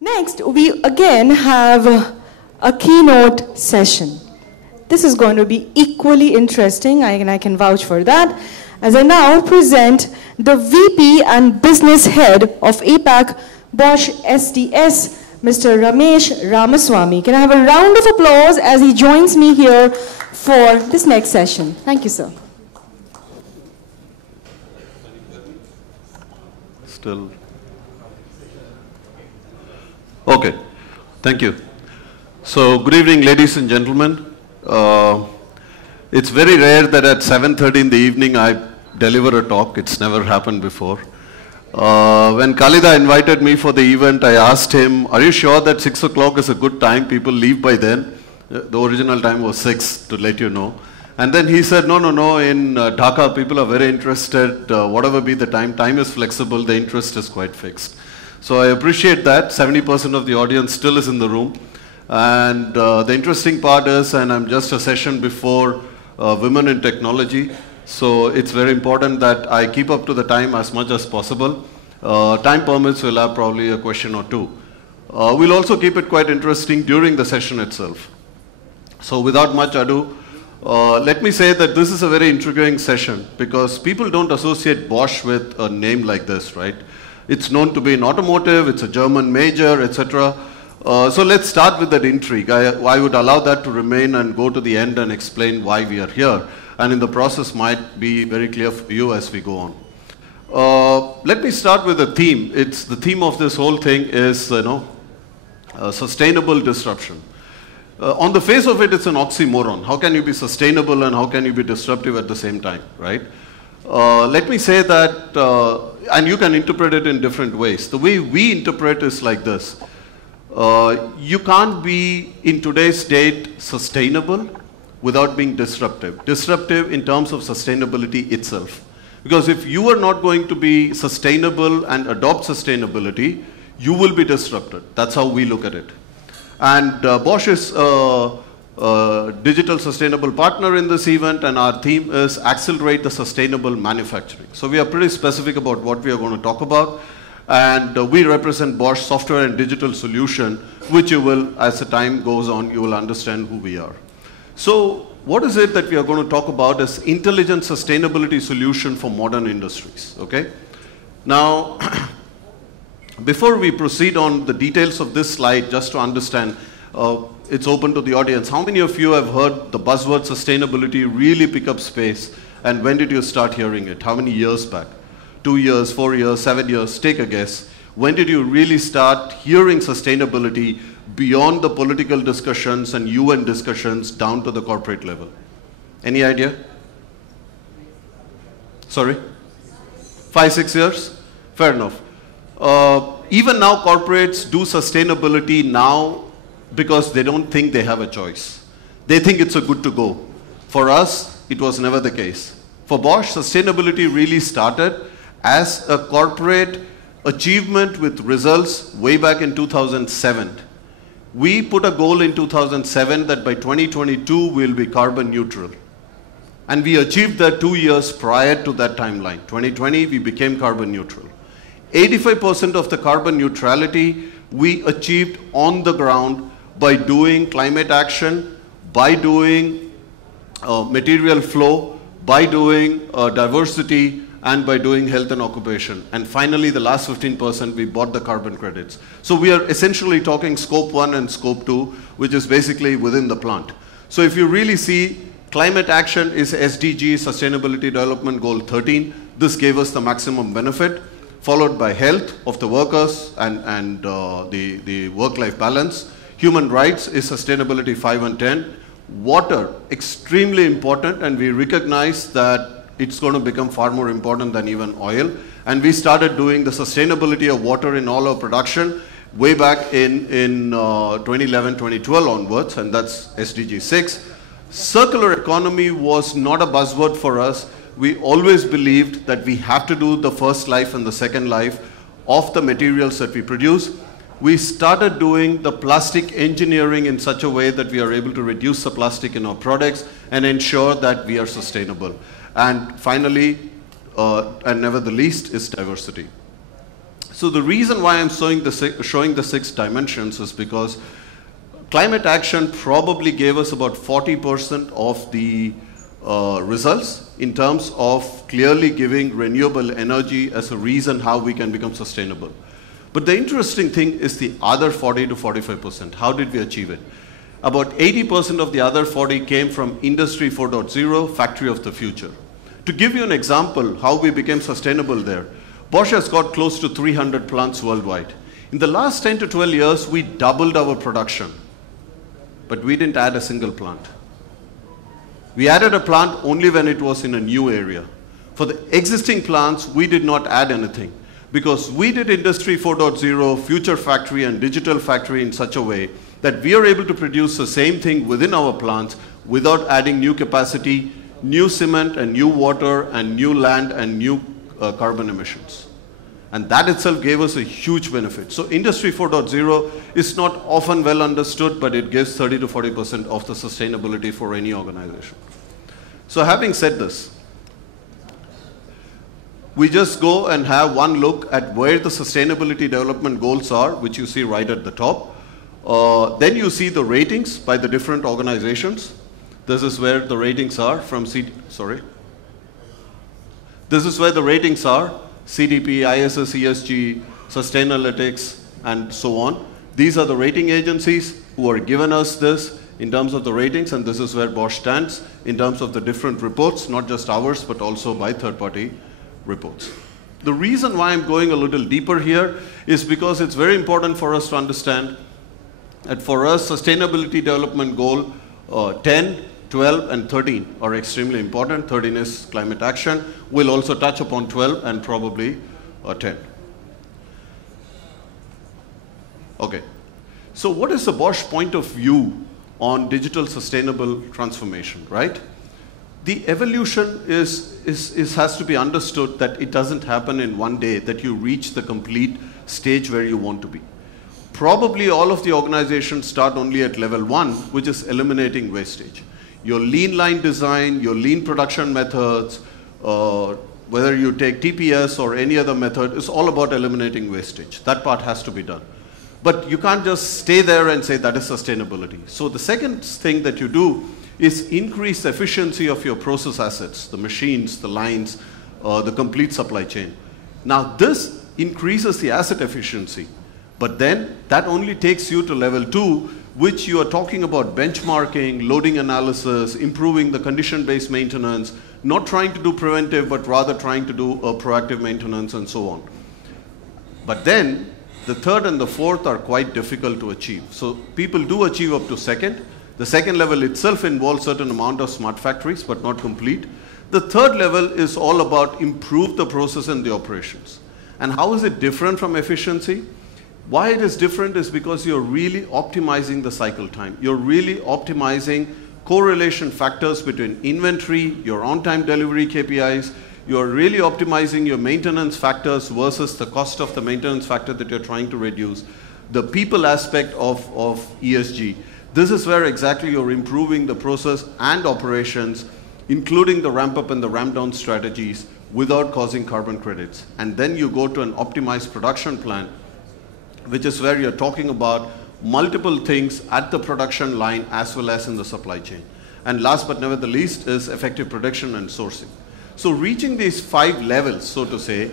Next, we again have a keynote session. This is going to be equally interesting, and I can vouch for that, as I now present the VP and Business Head of APAC BoschSDS, Mr. Ramesh Ramaswamy. Can I have a round of applause as he joins me here for this next session? Thank you, sir. Still. Okay, thank you. So, good evening, ladies and gentlemen. It's very rare that at 7:30 in the evening I deliver a talk. It's never happened before. When Khalida invited me for the event, I asked him, are you sure that 6 o'clock is a good time? People leave by then. The original time was 6, to let you know. And then he said, no, in Dhaka, people are very interested. Whatever be the time is flexible. The interest is quite fixed. So I appreciate that. 70% of the audience still is in the room. And the interesting part is, and I'm just a session before Women in Technology, so it's very important that I keep up to the time as much as possible. Time permits, we'll have probably a question or two. We'll also keep it quite interesting during the session itself. So without much ado, let me say that this is a very intriguing session because people don't associate Bosch with a name like this, right? It's known to be in automotive, it's a German major, etc. So let's start with that intrigue. I would allow that to remain and go to the end and explain why we are here. And in the process might be very clear for you as we go on. Let me start with the theme. The theme of this whole thing is, sustainable disruption. On the face of it, it's an oxymoron. How can you be sustainable and how can you be disruptive at the same time, right? Let me say that, and you can interpret it in different ways. The way we interpret is like this. You can't be, in today's state, sustainable without being disruptive. Disruptive in terms of sustainability itself. Because if you are not going to be sustainable and adopt sustainability, you will be disrupted. That's how we look at it. And Bosch is a digital sustainable partner in this event, and our theme is accelerate the sustainable manufacturing. So we are pretty specific about what we are going to talk about. And we represent Bosch Software and Digital Solution, which you will, as the time goes on, you will understand who we are. So what is it that we are going to talk about is intelligent sustainability solution for modern industries, okay? Now, before we proceed on the details of this slide, just to understand, it's open to the audience. How many of you have heard the buzzword sustainability really pick up space? And when did you start hearing it? How many years back? 2 years, 4 years, 7 years, take a guess. When did you really start hearing sustainability beyond the political discussions and UN discussions down to the corporate level? Any idea? Sorry? 5, 6 years? Fair enough. Even now corporates do sustainability now because they don't think they have a choice. They think it's a good to go. For us, it was never the case. For Bosch, sustainability really started as a corporate achievement with results way back in 2007. We put a goal in 2007 that by 2022 we'll be carbon neutral. And we achieved that 2 years prior to that timeline. 2020, we became carbon neutral. 85% of the carbon neutrality we achieved on the ground by doing climate action, by doing material flow, by doing diversity, and by doing health and occupation. And finally, the last 15%, we bought the carbon credits. So we are essentially talking scope 1 and scope 2, which is basically within the plant. So if you really see, climate action is SDG, Sustainability Development Goal 13. This gave us the maximum benefit, followed by health of the workers and the work-life balance. Human rights is Sustainability 5 and 10. Water, extremely important, and we recognize that it's going to become far more important than even oil. And we started doing the sustainability of water in all our production way back in 2011, 2012 onwards, and that's SDG 6. Circular economy was not a buzzword for us. We always believed that we have to do the first life and the second life of the materials that we produce. We started doing the plastic engineering in such a way that we are able to reduce the plastic in our products and ensure that we are sustainable. And finally, and never the least, is diversity. So the reason why I'm showing the 6 dimensions is because climate action probably gave us about 40% of the results in terms of clearly giving renewable energy as a reason how we can become sustainable. But the interesting thing is the other 40 to 45%. How did we achieve it? About 80% of the other 40 came from Industry 4.0, Factory of the Future. To give you an example how we became sustainable there, Bosch has got close to 300 plants worldwide. In the last 10 to 12 years, we doubled our production, but we didn't add a single plant. We added a plant only when it was in a new area. For the existing plants, we did not add anything because we did Industry 4.0, Future Factory, and Digital Factory in such a way that we are able to produce the same thing within our plants without adding new capacity, new cement, and new water, and new land, and new carbon emissions. And that itself gave us a huge benefit. So Industry 4.0 is not often well understood, but it gives 30 to 40% of the sustainability for any organization. So having said this, we just go and have one look at where the sustainability development goals are, which you see right at the top. Then you see the ratings by the different organizations. This is where the ratings are from This is where the ratings are, CDP, ISS, ESG, Sustainalytics, and so on. These are the rating agencies who are giving us this in terms of the ratings, and this is where Bosch stands in terms of the different reports, not just ours, but also by third-party reports. The reason why I'm going a little deeper here is because it's very important for us to understand that for us, Sustainability Development Goal 10, 12, and 13 are extremely important. 13 is climate action. We'll also touch upon 12 and probably 10. Okay. So what is the Bosch point of view on digital sustainable transformation, right? The evolution has to be understood that it doesn't happen in one day, that you reach the complete stage where you want to be. Probably all of the organizations start only at level 1, which is eliminating wastage. Your lean line design, your lean production methods, whether you take TPS or any other method, is all about eliminating wastage. That part has to be done. But you can't just stay there and say that is sustainability. So the second thing that you do is increase the efficiency of your process assets, the machines, the lines, the complete supply chain. Now this increases the asset efficiency, but then that only takes you to level 2, which you are talking about benchmarking, loading analysis, improving the condition-based maintenance, not trying to do preventive, but rather trying to do a proactive maintenance and so on. But then the third and the fourth are quite difficult to achieve. So people do achieve up to second. The second level itself involves certain amount of smart factories, but not complete. The third level is all about improve the process and the operations. And how is it different from efficiency? Why it is different is because you're really optimizing the cycle time. You're really optimizing correlation factors between inventory, your on-time delivery KPIs. You're really optimizing your maintenance factors versus the cost of the maintenance factor that you're trying to reduce. The people aspect of ESG. This is where exactly you're improving the process and operations, including the ramp up and the ramp down strategies without causing carbon credits. And then you go to an optimized production plan, which is where you're talking about multiple things at the production line as well as in the supply chain. And last but never the least is effective production and sourcing. So reaching these 5 levels, so to say,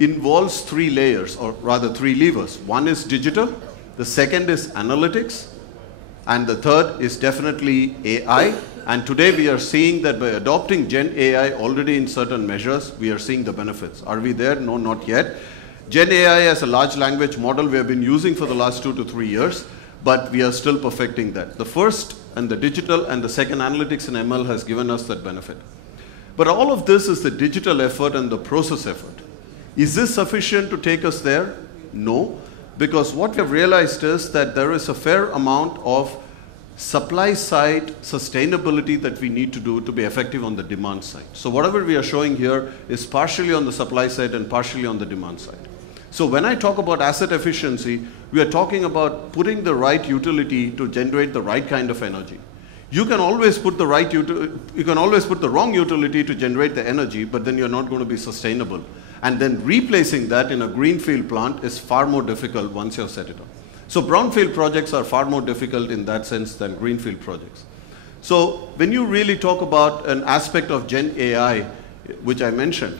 involves 3 layers, or rather 3 levers. One is digital, the second is analytics, and the third is definitely AI. And today we are seeing that by adopting Gen AI already in certain measures, we are seeing the benefits. Are we there? No, not yet. Gen AI as a large language model we have been using for the last 2 to 3 years, but we are still perfecting that. The first and the digital and the second analytics and ML has given us that benefit. But all of this is the digital effort and the process effort. Is this sufficient to take us there? No, because what we have realized is that there is a fair amount of supply side sustainability that we need to do to be effective on the demand side. So whatever we are showing here is partially on the supply side and partially on the demand side. So when I talk about asset efficiency, we are talking about putting the right utility to generate the right kind of energy. You can always put the wrong utility to generate the energy, but then you're not going to be sustainable. And then replacing that in a greenfield plant is far more difficult once you've set it up. So brownfield projects are far more difficult in that sense than greenfield projects. So when you really talk about an aspect of Gen AI, which I mentioned,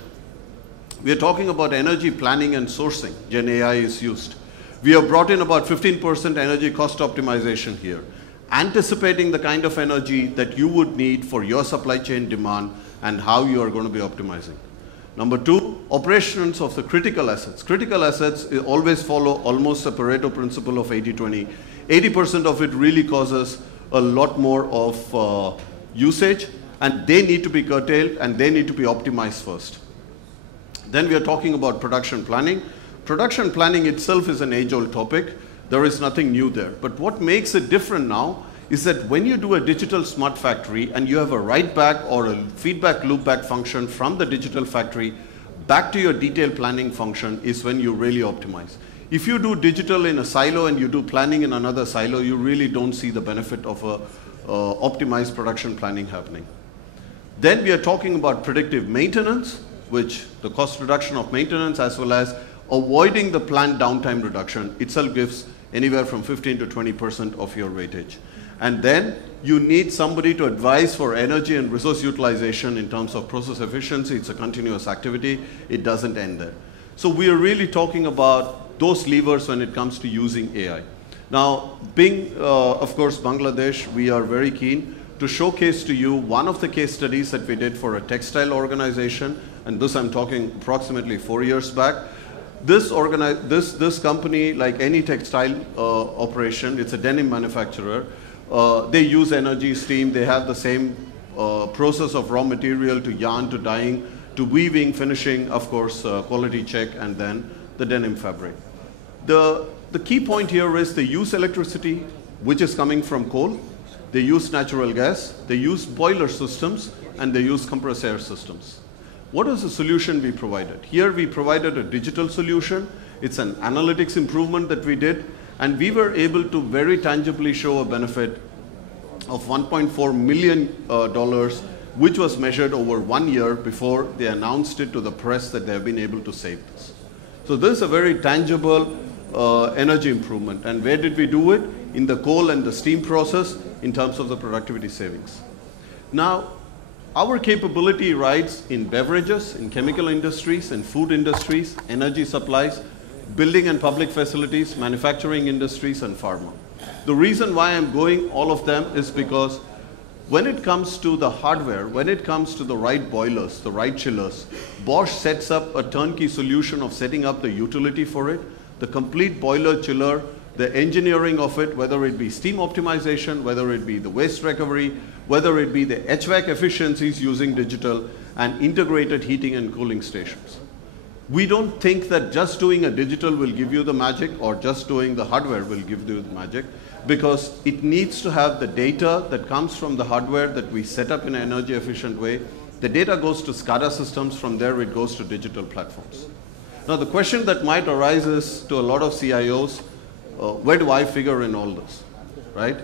we are talking about energy planning and sourcing. Gen AI is used. We have brought in about 15% energy cost optimization here, anticipating the kind of energy that you would need for your supply chain demand and how you are going to be optimizing. Number two, operations of the critical assets. Critical assets always follow almost a Pareto principle of 80-20. 80% of it really causes a lot more of usage, and they need to be curtailed and they need to be optimized first. Then we are talking about production planning. Production planning itself is an age-old topic. There is nothing new there. But what makes it different now is that when you do a digital smart factory and you have a write back or a feedback loop back function from the digital factory back to your detailed planning function is when you really optimize. If you do digital in a silo and you do planning in another silo, you really don't see the benefit of a optimized production planning happening. Then we are talking about predictive maintenance, which the cost reduction of maintenance as well as avoiding the plant downtime reduction itself gives anywhere from 15 to 20% of your weightage. And then you need somebody to advise for energy and resource utilization in terms of process efficiency. It's a continuous activity. It doesn't end there. So we are really talking about those levers when it comes to using AI. Now, being, of course, Bangladesh, we are very keen to showcase to you one of the case studies that we did for a textile organization. And this I'm talking approximately 4 years back. This company, like any textile operation, it's a denim manufacturer. They use energy, steam, they have the same process of raw material to yarn, to dyeing, to weaving, finishing, of course, quality check, and then the denim fabric. The key point here is they use electricity, which is coming from coal, they use natural gas, they use boiler systems, and they use compressed air systems. What is the solution we provided? Here we provided a digital solution. It's an analytics improvement that we did. And we were able to very tangibly show a benefit of $1.4 million, which was measured over 1 year before they announced it to the press that they have been able to save this. So this is a very tangible energy improvement. And where did we do it? In the coal and the steam process in terms of the productivity savings. Now, our capability rides in beverages, in chemical industries, in food industries, energy supplies, building and public facilities, manufacturing industries, and pharma. The reason why I'm going all of them is because when it comes to the hardware, when it comes to the right boilers, the right chillers, Bosch sets up a turnkey solution of setting up the utility for it, the complete boiler chiller, the engineering of it, whether it be steam optimization, whether it be the waste recovery, whether it be the HVAC efficiencies using digital, and integrated heating and cooling stations. We don't think that just doing a digital will give you the magic or just doing the hardware will give you the magic, because it needs to have the data that comes from the hardware that we set up in an energy efficient way. The data goes to SCADA systems, from there it goes to digital platforms. Now the question that might arise is to a lot of CIOs, where do I figure in all this, right?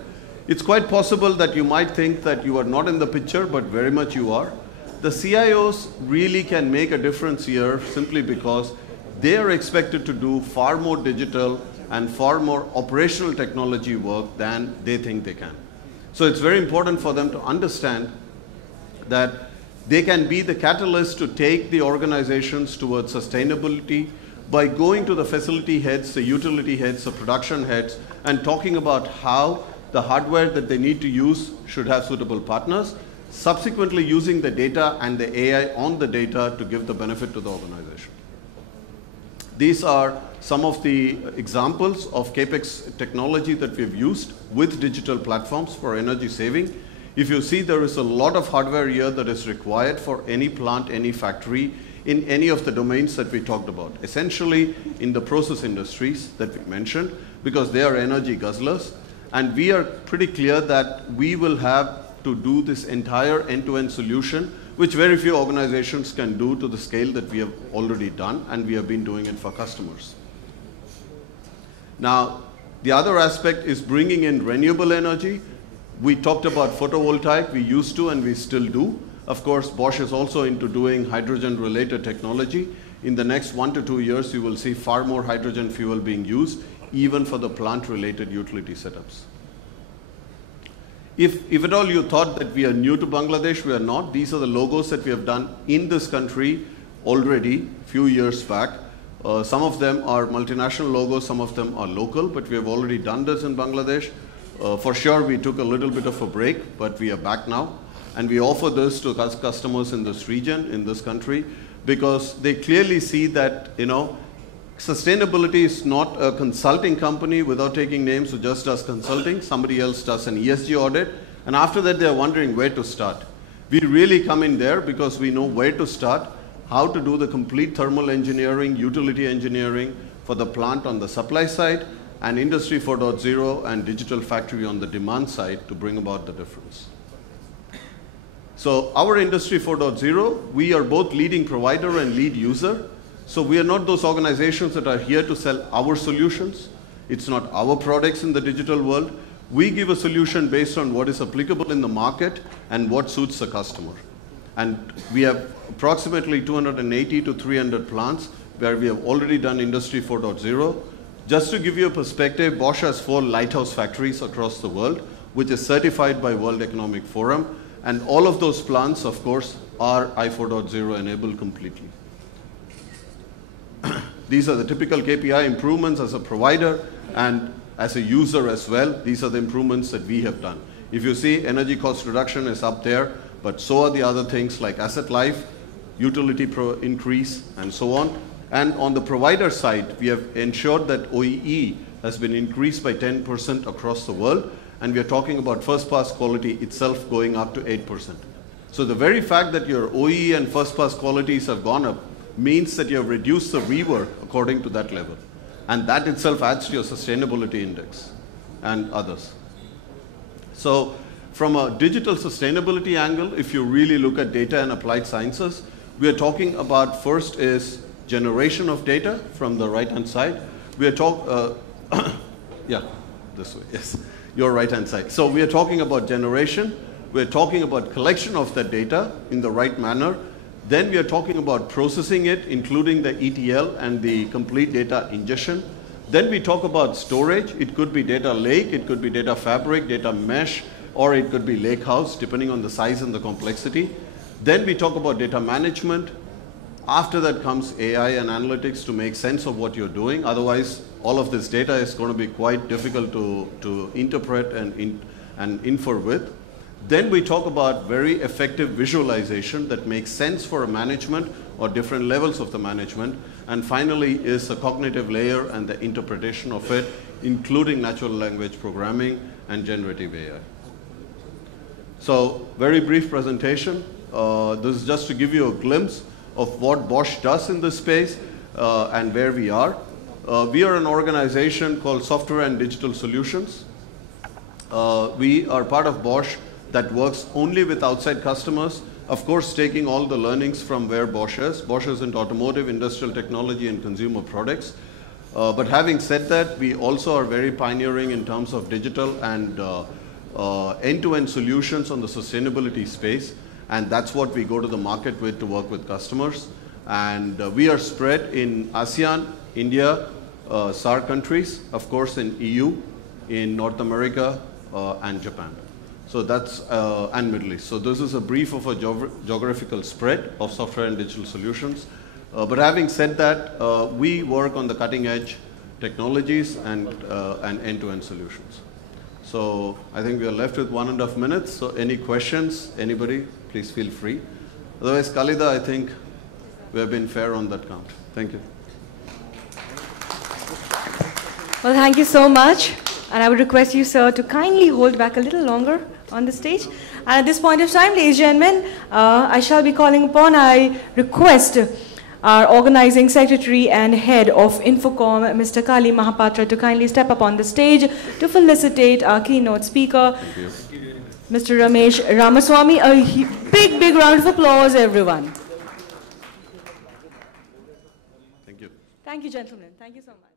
It's quite possible that you might think that you are not in the picture, but very much you are. The CIOs really can make a difference here simply because they are expected to do far more digital and far more operational technology work than they think they can. So it's very important for them to understand that they can be the catalyst to take the organizations towards sustainability by going to the facility heads, the utility heads, the production heads, and talking about how the hardware that they need to use should have suitable partners, subsequently using the data and the AI on the data to give the benefit to the organization. These are some of the examples of CAPEX technology that we've used with digital platforms for energy saving. If you see, there is a lot of hardware here that is required for any plant, any factory, in any of the domains that we talked about. Essentially, in the process industries that we mentioned, because they are energy guzzlers. And we are pretty clear that we will have to do this entire end-to-end solution, which very few organizations can do to the scale that we have already done, and we have been doing it for customers. Now, the other aspect is bringing in renewable energy. We talked about photovoltaic, we used to and we still do. Of course, Bosch is also into doing hydrogen-related technology. in the next 1 to 2 years, you will see far more hydrogen fuel being used, even for the plant-related utility setups. If at all you thought that we are new to Bangladesh, we are not. These are the logos that we have done in this country already a few years back. Some of them are multinational logos, some of them are local, but we have already done this in Bangladesh. For sure, we took a little bit of a break, but we are back now. And we offer this to customers in this region, in this country, because they clearly see that, sustainability is not a consulting company without taking names who just does consulting. Somebody else does an ESG audit, and after that they're wondering where to start. We really come in there because we know where to start, how to do the complete thermal engineering, utility engineering for the plant on the supply side, and Industry 4.0 and digital factory on the demand side to bring about the difference. So our Industry 4.0, we are both leading provider and lead user. So we are not those organizations that are here to sell our solutions. It's not our products in the digital world. We give a solution based on what is applicable in the market and what suits the customer. And we have approximately 280 to 300 plants where we have already done Industry 4.0. Just to give you a perspective, Bosch has 4 lighthouse factories across the world, which is certified by World Economic Forum. And all of those plants, of course, are I4.0 enabled completely. These are the typical KPI improvements as a provider and as a user as well. These are the improvements that we have done. If you see, energy cost reduction is up there, but so are the other things like asset life, utility increase, and so on. And on the provider side, we have ensured that OEE has been increased by 10% across the world, and we are talking about first pass quality itself going up to 8%. So the very fact that your OEE and first pass qualities have gone up means that you have reduced the rework according to that level. And that itself adds to your sustainability index and others. So from a digital sustainability angle, if you really look at data and applied sciences, we are talking about first is generation of data from the right-hand side. We are yeah, this way, yes, your right-hand side. So we are talking about generation. We are talking about collection of that data in the right manner. Then we are talking about processing it, including the ETL and the complete data ingestion. Then we talk about storage. It could be data lake, it could be data fabric, data mesh, or it could be lake house, depending on the size and the complexity. Then we talk about data management. After that comes AI and analytics to make sense of what you're doing. Otherwise, all of this data is going to be quite difficult to interpret and infer with. Then we talk about very effective visualization that makes sense for a management or different levels of the management. And finally is the cognitive layer and the interpretation of it, including natural language programming and generative AI. So very brief presentation. This is just to give you a glimpse of what Bosch does in this space and where we are. We are an organization called Software and Digital Solutions. We are part of Bosch that works only with outside customers, of course taking all the learnings from where Bosch is. Bosch is into automotive, industrial technology, and consumer products. But having said that, we also are very pioneering in terms of digital and end-to-end solutions on the sustainability space, and that's what we go to the market with to work with customers. And we are spread in ASEAN, India, SAARC countries, of course in EU, in North America, and Japan. So that's, and Middle East. So this is a brief of a geographical spread of software and digital solutions. But having said that, we work on the cutting edge technologies and end-to-end solutions. So I think we are left with 1.5 minutes. So any questions, anybody, please feel free. Otherwise, Khalida, I think we have been fair on that count. Thank you. Well, thank you so much. And I would request you, sir, to kindly hold back a little longer on the stage. And at this point of time, ladies and gentlemen, I shall be calling upon, I request our organizing secretary and head of Infocom, Mr. Kali Mahapatra, to kindly step up on the stage to felicitate our keynote speaker, Mr. Ramesh Ramaswamy. A big, big round of applause, everyone. Thank you. Thank you, gentlemen. Thank you so much.